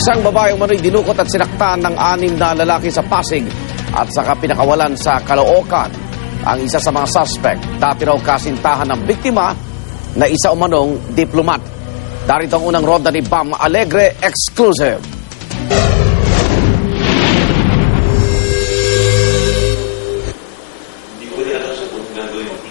Isang babae umano'y dinukot at sinaktan ng 6 na lalaki sa Pasig at saka pinakawalan sa Caloocan. Ang isa sa mga suspect, dati raw kasintahan ng biktima na isa umanong diplomat. Darito ang unang ronda ni Bam Alegre Exclusive.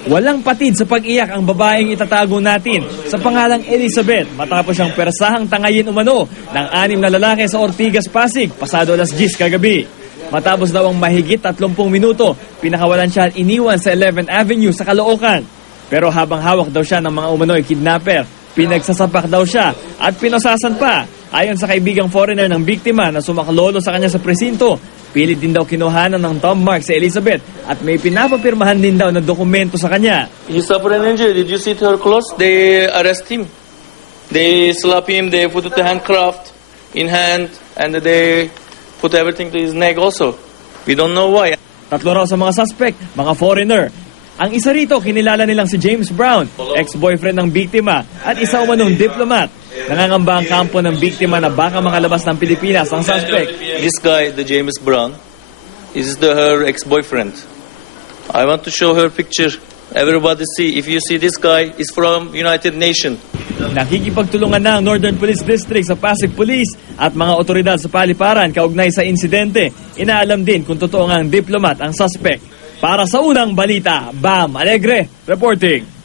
Walang patid sa pag-iyak ang babaeng itatago natin sa pangalang Elizabeth matapos siyang persahang tangayin umano ng 6 na lalaki sa Ortigas, Pasig pasado alas 10 kagabi. Matapos daw ang mahigit 30 minuto, pinakawalan siya at iniwan sa 11th Avenue sa Caloocan. Pero habang hawak daw siya ng mga umano'y kidnapper, pinagsasapak daw siya at pinosasan pa. Ayon sa kaibigang foreigner ng biktima na sumaklolo sa kanya sa presinto, pilit din daw kinuhanan ng thumb mark si Elizabeth at may pinapapirmahan din daw na dokumento sa kanya. He suffered an injury. Did you see her clothes? They arrest him. They slap him. They put the handcuffed in hand and they put everything to his neck also. We don't know why. 3 raw sa mga suspect, mga foreigner. Ang isa rito, kinilala nilang si James Brown, ex-boyfriend ng biktima at isa umanong diplomat. Nangangamba ang kampo ng biktima na baka makalabas ng Pilipinas ang suspect. This guy, the James Brown, is her ex-boyfriend. I want to show her picture. Everybody see. If you see this guy, is from United Nations. Nakikipagtulungan na ang Northern Police District sa Pasig Police at mga otoridad sa paliparan kaugnay sa insidente. Inaalam din kung totoo ngang diplomat ang suspect. Para sa unang balita, Bam Alegre reporting.